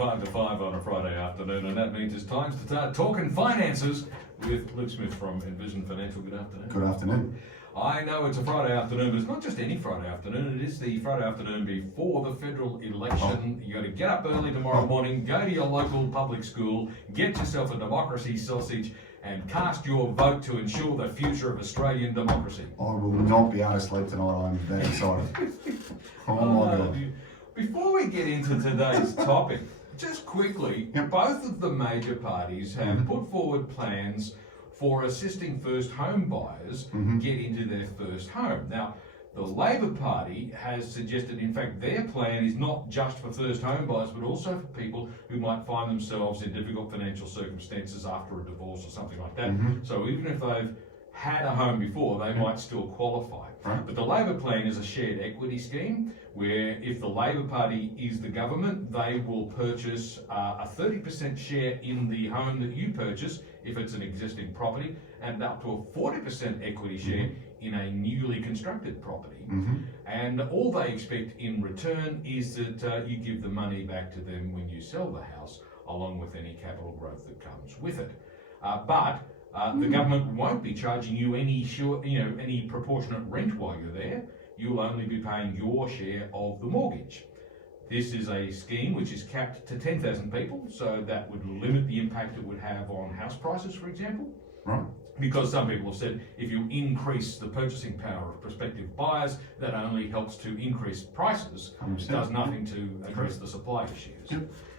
25 to 5 on a Friday afternoon, and that means it's time to start talking finances with Luke Smith from Envision Financial. Good afternoon. Good afternoon. I know it's a Friday afternoon, but it's not just any Friday afternoon. It is the Friday afternoon before the federal election. You got to get up early tomorrow morning, go to your local public school, get yourself a democracy sausage, and cast your vote to ensure the future of Australian democracy. I will not be able to sleep tonight. I'm that excited. Oh my God. Before we get into today's topic, just quickly, both of the major parties have put forward plans for assisting first home buyers get into their first home. Now, the Labor Party has suggested, in fact, their plan is not just for first home buyers, but also for people who might find themselves in difficult financial circumstances after a divorce or something like that. So even if they've had a home before, they might still qualify. But the Labor plan is a shared equity scheme where if the Labor Party is the government, they will purchase a 30% share in the home that you purchase if it's an existing property, and up to a 40% equity share in a newly constructed property. And all they expect in return is that you give the money back to them when you sell the house, along with any capital growth that comes with it. But the government won't be charging you any proportionate rent while you're there. You'll only be paying your share of the mortgage. This is a scheme which is capped to 10,000 people, so that would limit the impact it would have on house prices, for example. Right. Because some people have said if you increase the purchasing power of prospective buyers, that only helps to increase prices. It does nothing to address the supply issues.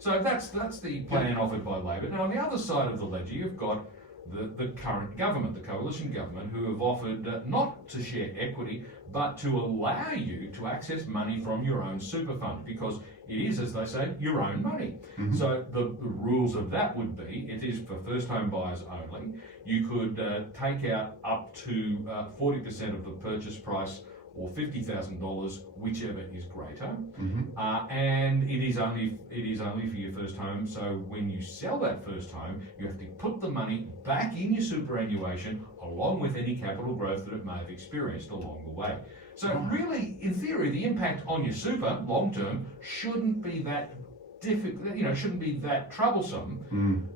So that's the plan offered by Labor. Now, on the other side of the ledger, you've got the current government, the coalition government, who have offered not to share equity, but to allow you to access money from your own super fund, because it is, as they say, your own money. So the rules of that would be, it is for first home buyers only. You could take out up to 40% of the purchase price or $50,000, whichever is greater, and it is only for your first home. So when you sell that first home, you have to put the money back in your superannuation, along with any capital growth that it may have experienced along the way. So really, in theory, the impact on your super long term shouldn't be that difficult. Shouldn't be that troublesome.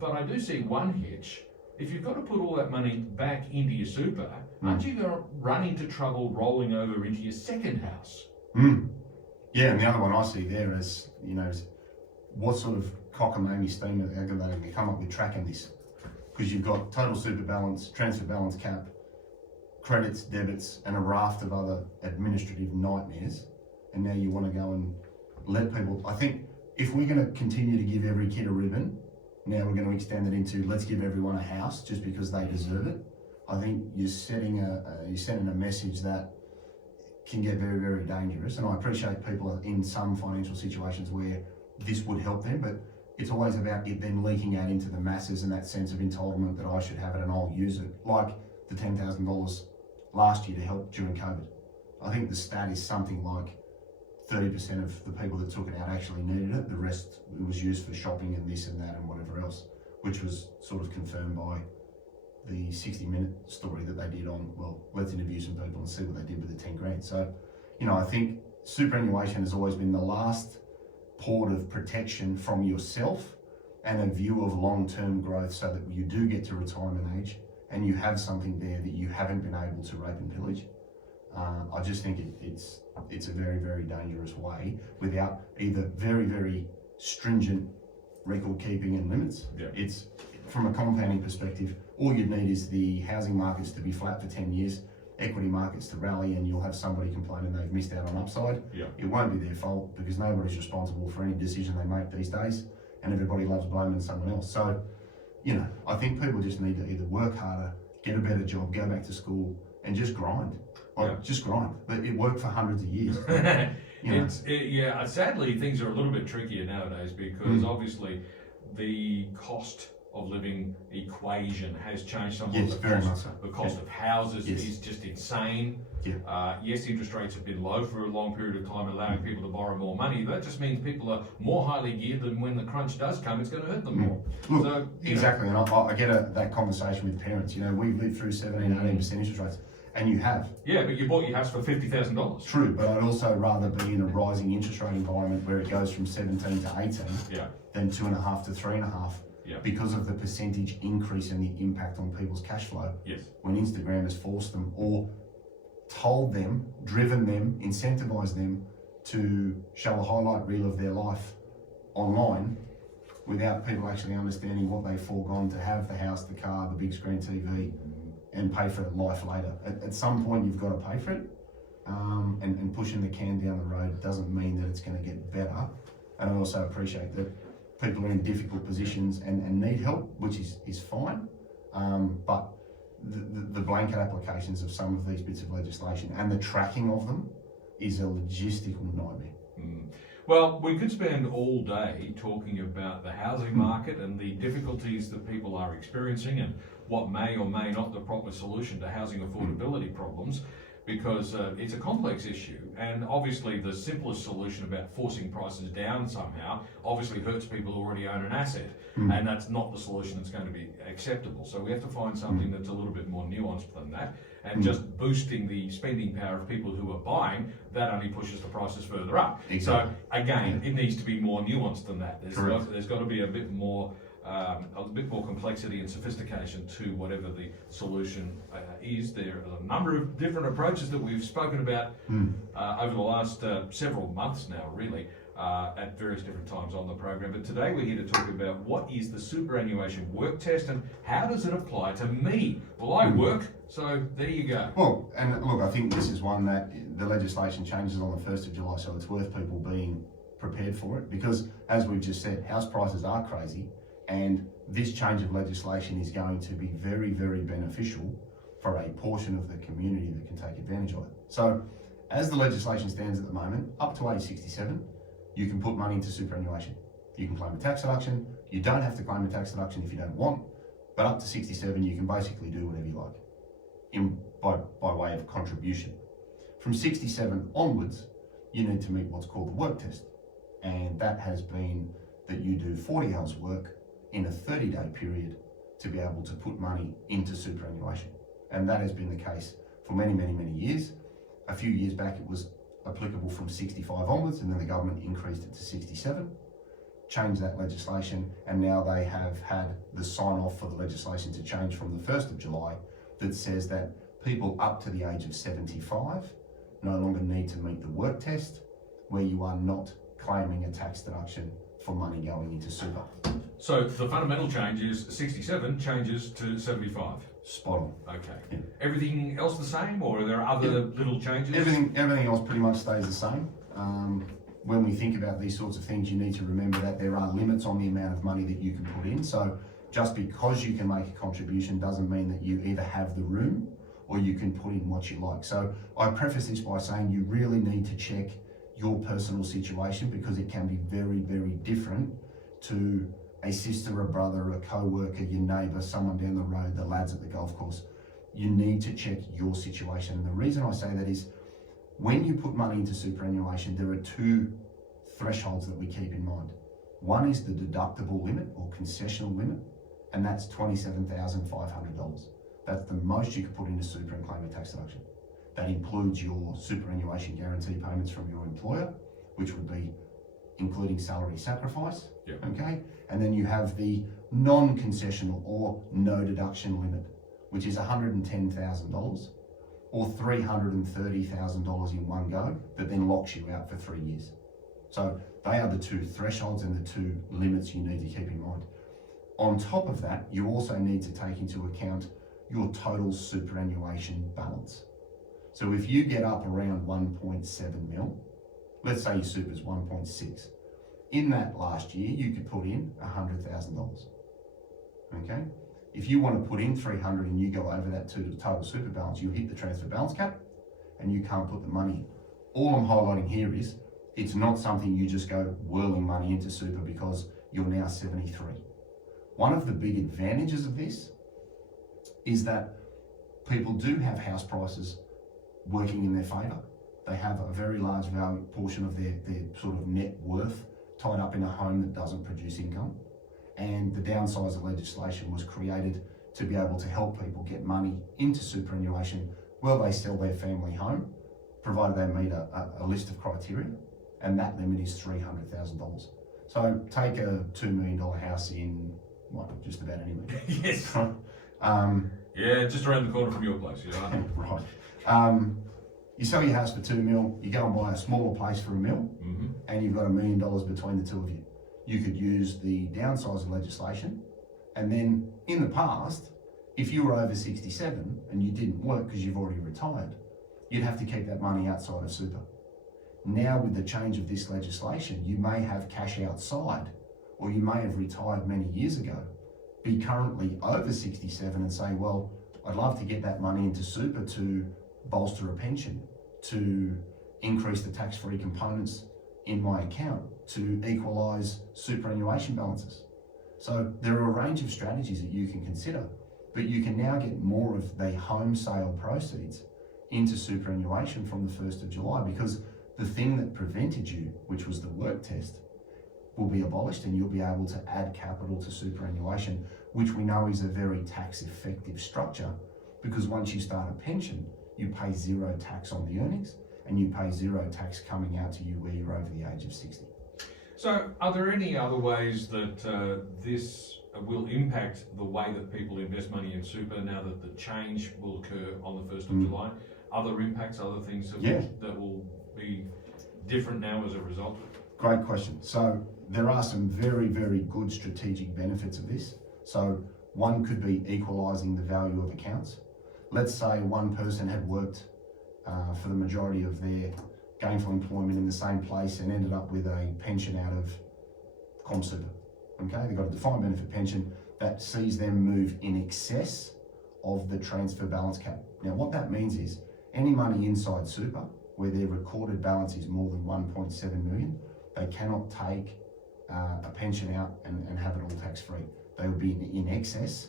But I do see one hitch. If you've got to put all that money back into your super, aren't you going to run into trouble rolling over into your second house? Yeah, and the other one I see there is, what sort of cockamamie scheme are they going to come up with tracking this? Because you've got total super balance, transfer balance cap, credits, debits, and a raft of other administrative nightmares. And now you want to go and let people... I think if we're going to continue to give every kid a ribbon, now we're going to extend it into let's give everyone a house just because they deserve it. I think you're sending a message that can get very, very dangerous. And I appreciate people are in some financial situations where this would help them, but it's always about it then leaking out into the masses and that sense of entitlement that I should have it and I'll use it. Like the $10,000 last year to help during COVID. I think the stat is something like 30% of the people that took it out actually needed it. The rest was used for shopping and this and that and whatever else, which was sort of confirmed by the 60-minute story that they did on, well, let's interview some people and see what they did with the 10 grand. So, I think superannuation has always been the last port of protection from yourself and a view of long-term growth so that you do get to retirement age and you have something there that you haven't been able to rape and pillage. I just think it's a very, very dangerous way without either very, very stringent record keeping and limits. It's from a compounding perspective, all you'd need is the housing markets to be flat for 10 years, equity markets to rally, and you'll have somebody complaining they've missed out on upside. It won't be their fault because nobody's responsible for any decision they make these days, and everybody loves blaming someone else. So, I think people just need to either work harder, get a better job, go back to school, and just grind. Just grind. But it worked for hundreds of years. Sadly, things are a little bit trickier nowadays because obviously the cost of living equation has changed somewhat. Yes, very much so. The cost of houses is just insane. Yes, interest rates have been low for a long period of time, allowing people to borrow more money. That just means people are more highly geared than when the crunch does come, it's going to hurt them more. Look, so, exactly, and I get that conversation with parents. We've lived through 17, 18% interest rates. And you have. Yeah, but you bought your house for $50,000. True, but I'd also rather be in a rising interest rate environment where it goes from 17 to 18 than 2.5 to 3.5 because of the percentage increase in the impact on people's cash flow. Yes. When Instagram has forced them or told them, driven them, incentivized them to show a highlight reel of their life online without people actually understanding what they've foregone to have the house, the car, the big screen TV, and pay for life later. At some point, you've got to pay for it, and pushing the can down the road doesn't mean that it's going to get better. And I also appreciate that people are in difficult positions and need help, which is fine, but the blanket applications of some of these bits of legislation and the tracking of them is a logistical nightmare. Well, we could spend all day talking about the housing market and the difficulties that people are experiencing and what may or may not the proper solution to housing affordability problems, because it's a complex issue, and obviously the simplest solution about forcing prices down somehow obviously hurts people who already own an asset, and that's not the solution that's going to be acceptable. So we have to find something that's a little bit more nuanced than that, and just boosting the spending power of people who are buying, that only pushes the prices further up. Exactly. So again, it needs to be more nuanced than that. There's got to be a bit more complexity and sophistication to whatever the solution is. There are a number of different approaches that we've spoken about over the last several months now, really, at various different times on the program. But today we're here to talk about what is the Superannuation Work Test and how does it apply to me? Well, I work, so there you go. Well, and look, I think this is one that the legislation changes on the 1st of July, so it's worth people being prepared for it, because as we've just said, house prices are crazy. And this change of legislation is going to be very, very beneficial for a portion of the community that can take advantage of it. So, as the legislation stands at the moment, up to age 67, you can put money into superannuation. You can claim a tax deduction. You don't have to claim a tax deduction if you don't want, but up to 67, you can basically do whatever you like by way of contribution. From 67 onwards, you need to meet what's called the work test. And that has been that you do 40 hours work in a 30-day period to be able to put money into superannuation. And that has been the case for many, many, many years. A few years back, it was applicable from 65 onwards, and then the government increased it to 67, changed that legislation, and now they have had the sign-off for the legislation to change from the 1st of July that says that people up to the age of 75 no longer need to meet the work test, where you are not claiming a tax deduction for money going into super. So the fundamental change is 67 changes to 75. Spot on. Okay. Yeah. Everything else the same, or are there other little changes? Everything else pretty much stays the same. When we think about these sorts of things, you need to remember that there are limits on the amount of money that you can put in. So just because you can make a contribution doesn't mean that you either have the room or you can put in what you like. So I preface this by saying you really need to check your personal situation, because it can be very, very different to a sister, a brother, a co-worker, your neighbour, someone down the road, the lads at the golf course. You need to check your situation. And the reason I say that is when you put money into superannuation, there are two thresholds that we keep in mind. One is the deductible limit or concessional limit, and that's $27,500. That's the most you can put into super and claim a tax deduction. That includes your superannuation guarantee payments from your employer, which would be including salary sacrifice, okay? And then you have the non-concessional or no deduction limit, which is $110,000 or $330,000 in one go, that then locks you out for 3 years. So they are the two thresholds and the two limits you need to keep in mind. On top of that, you also need to take into account your total superannuation balance. So if you get up around 1.7 mil, let's say your super's 1.6, in that last year, you could put in $100,000, okay? If you want to put in 300 and you go over that to the total super balance, you hit the transfer balance cap and you can't put the money in. All I'm highlighting here is it's not something you just go whirling money into super because you're now 73. One of the big advantages of this is that people do have house prices working in their favour. They have a very large value portion of their sort of net worth tied up in a home that doesn't produce income. And the downsizer legislation was created to be able to help people get money into superannuation Will they sell their family home, provided they meet a list of criteria, and that limit is $300,000. So take a $2 million house in, well, just about anywhere. Yes. Yeah, just around the corner from your place, yeah. I know. Right. You sell your house for $2 million, you go and buy a smaller place for $1 million, and you've got $1 million between the two of you. You could use the downsizing legislation, and then in the past, if you were over 67 and you didn't work because you've already retired, you'd have to keep that money outside of super. Now with the change of this legislation, you may have cash outside, or you may have retired many years ago, be currently over 67 and say, well, I'd love to get that money into super to bolster a pension, to increase the tax-free components in my account, to equalise superannuation balances. So there are a range of strategies that you can consider, but you can now get more of the home sale proceeds into superannuation from the 1st of July, because the thing that prevented you, which was the work test, will be abolished, and you'll be able to add capital to superannuation, which we know is a very tax effective structure, because once you start a pension, you pay zero tax on the earnings, and you pay zero tax coming out to you where you're over the age of 60. So are there any other ways that this will impact the way that people invest money in super now that the change will occur on the 1st of July? Other impacts, other things that will be different now as a result? Great question. So there are some very, very good strategic benefits of this. So one could be equalising the value of accounts. Let's say one person had worked for the majority of their gainful employment in the same place and ended up with a pension out of ComSuper. Okay, they've got a defined benefit pension that sees them move in excess of the transfer balance cap. Now what that means is any money inside super where their recorded balance is more than 1.7 million, they cannot take a pension out and have it all tax-free. They will be in excess,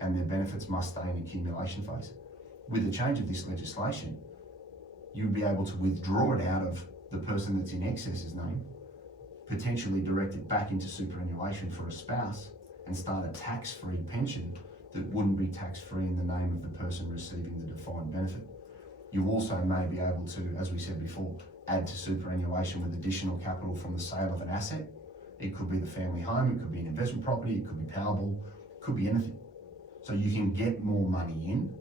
and their benefits must stay in accumulation phase. With the change of this legislation, you'll be able to withdraw it out of the person that's in excess's name, potentially direct it back into superannuation for a spouse, and start a tax-free pension that wouldn't be tax-free in the name of the person receiving the defined benefit. You also may be able to, as we said before, add to superannuation with additional capital from the sale of an asset. It could be the family home, it could be an investment property, it could be Powerball, it could be anything. So you can get more money in.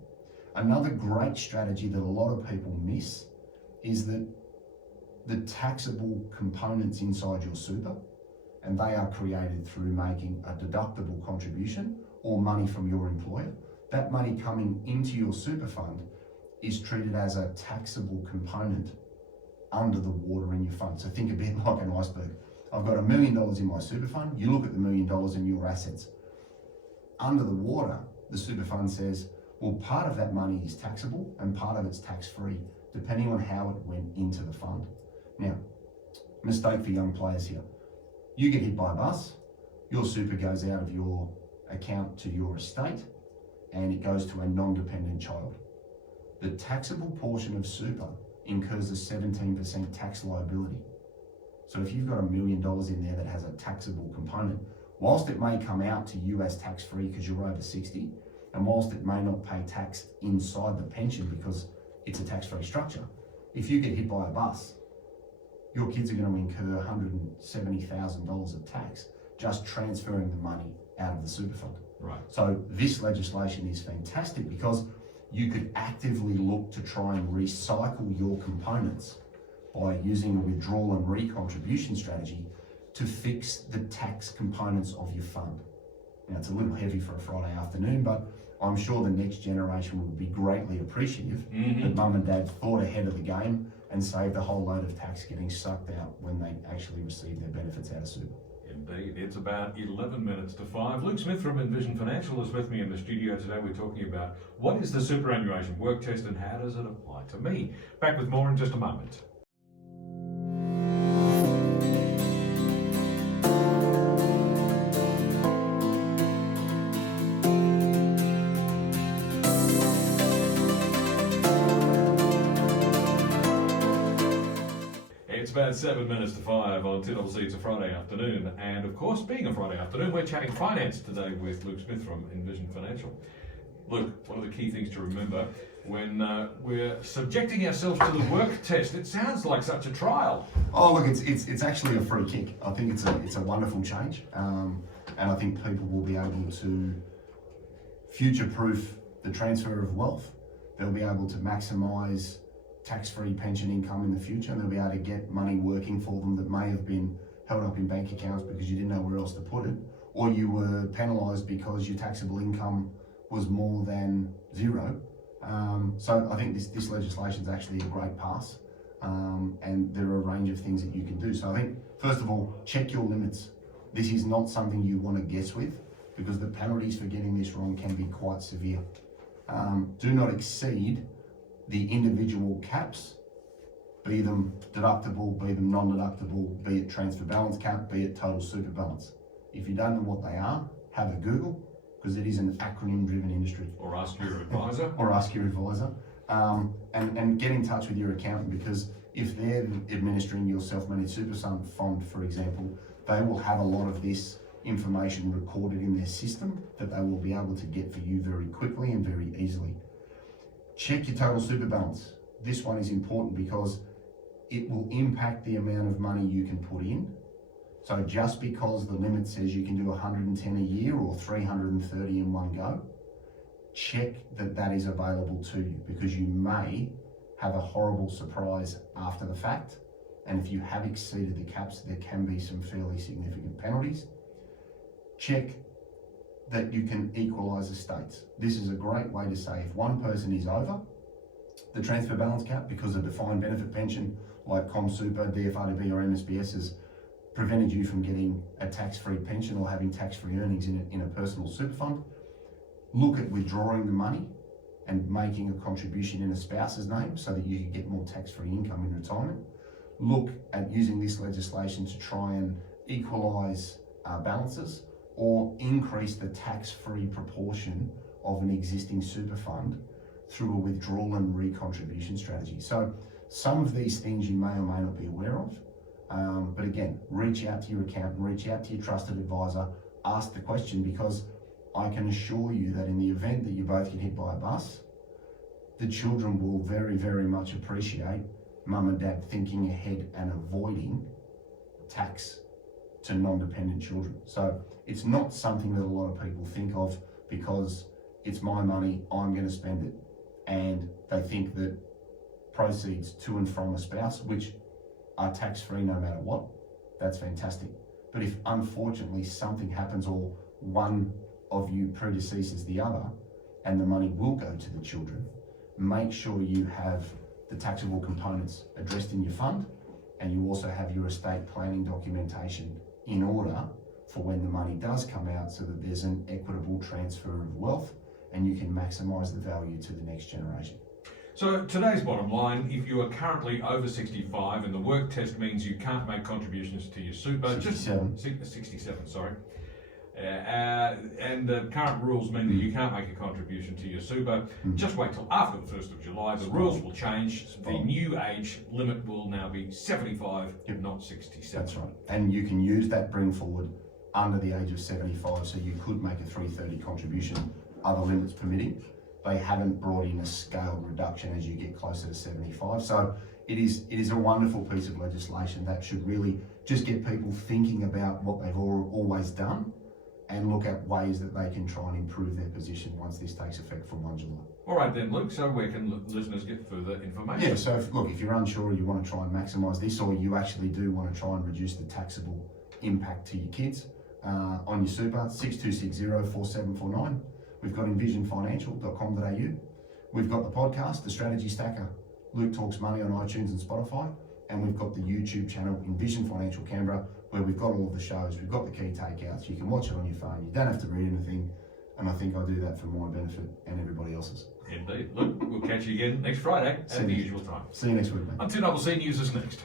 Another great strategy that a lot of people miss is that the taxable components inside your super, and they are created through making a deductible contribution or money from your employer. That money coming into your super fund is treated as a taxable component under the water in your fund. So think a bit like an iceberg. I've got $1 million in my super fund. You look at the $1 million in your assets. Under the water, the super fund says, well, part of that money is taxable and part of it's tax-free, depending on how it went into the fund. Now, mistake for young players here. You get hit by a bus, your super goes out of your account to your estate, and it goes to a non-dependent child. The taxable portion of super incurs a 17% tax liability. So if you've got $1 million in there that has a taxable component, whilst it may come out to you as tax-free because you're over 60, and whilst it may not pay tax inside the pension because it's a tax-free structure, if you get hit by a bus, your kids are going to incur $170,000 of tax just transferring the money out of the super fund. Right. So this legislation is fantastic because you could actively look to try and recycle your components by using a withdrawal and recontribution strategy to fix the tax components of your fund. Now it's a little heavy for a Friday afternoon, but I'm sure the next generation will be greatly appreciative that mum and dad thought ahead of the game and saved a whole load of tax getting sucked out when they actually receive their benefits out of super. Indeed, it's about 11 minutes to 5. Luke Smith from Envision Financial is with me in the studio today. We're talking about what is the Superannuation Work Test and how does it apply to me? Back with more in just a moment. It's about 7 minutes to 5 on TCC. It's a Friday afternoon, and of course, being a Friday afternoon, we're chatting finance today with Luke Smith from Envision Financial. Look, one of the key things to remember when we're subjecting ourselves to the work test, it sounds like such a trial. Oh, look, it's actually a free kick. I think it's a wonderful change, and I think people will be able to future-proof the transfer of wealth. They'll be able to maximise tax-free pension income in the future, and they'll be able to get money working for them that may have been held up in bank accounts because you didn't know where else to put it, or you were penalised because your taxable income was more than zero. So I think this legislation is actually a great pass, and there are a range of things that you can do. So I think, first of all, check your limits. This is not something you want to guess with, because the penalties for getting this wrong can be quite severe. Do not exceed the individual caps, be them deductible, be them non-deductible, be it transfer balance cap, be it total super balance. If you don't know what they are, have a Google, because it is an acronym-driven industry. Or ask your advisor. Or ask your advisor. And get in touch with your accountant, because if they're administering your self-managed super fund, for example, they will have a lot of this information recorded in their system that they will be able to get for you very quickly and very easily. Check your total super balance. This one is important because it will impact the amount of money you can put in. So just because the limit says you can do 110 a year or 330 in one go, check that that is available to you, because you may have a horrible surprise after the fact. And if you have exceeded the caps, there can be some fairly significant penalties. Check that you can equalise estates. This is a great way to say if one person is over the transfer balance cap because a defined benefit pension like ComSuper, DFRDB or MSBS has prevented you from getting a tax-free pension or having tax-free earnings in a personal super fund, look at withdrawing the money and making a contribution in a spouse's name so that you can get more tax-free income in retirement. Look at using this legislation to try and equalise balances or increase the tax-free proportion of an existing super fund through a withdrawal and recontribution strategy. So some of these things you may or may not be aware of, but again, reach out to your accountant, reach out to your trusted advisor, ask the question, because I can assure you that in the event that you both get hit by a bus, the children will very, very much appreciate mum and dad thinking ahead and avoiding tax to non-dependent children. So it's not something that a lot of people think of because it's my money, I'm going to spend it. And they think that proceeds to and from a spouse, which are tax-free no matter what, that's fantastic. But if unfortunately something happens or one of you predeceases the other and the money will go to the children, make sure you have the taxable components addressed in your fund, and you also have your estate planning documentation in order for when the money does come out, so that there's an equitable transfer of wealth and you can maximise the value to the next generation. So today's bottom line, if you are currently over 65 and the work test means you can't make contributions to your super, 67. 67, sorry. And the current rules mean that you can't make a contribution to your super. Just wait till after the 1st of July. The rules will change. The new age limit will now be 75, not 67. That's right. And you can use that bring forward under the age of 75, so you could make a 330 contribution, other limits permitting. They haven't brought in a scaled reduction as you get closer to 75. So it is a wonderful piece of legislation that should really just get people thinking about what they've always done and look at ways that they can try and improve their position once this takes effect from 1 July. All right then, Luke, so where can listeners get further information? Yeah, so if you're unsure or you want to try and maximise this, or you actually do want to try and reduce the taxable impact to your kids on your super, 6260 4749. We've got envisionfinancial.com.au. We've got the podcast, The Strategy Stacker, Luke Talks Money on iTunes and Spotify. And we've got the YouTube channel, Envision Financial Canberra, where we've got all of the shows. We've got the key takeouts. You can watch it on your phone. You don't have to read anything. And I think I do that for my benefit and everybody else's. Indeed. Look, we'll catch you again next Friday at the usual time. See you next week, mate. Until C News is next.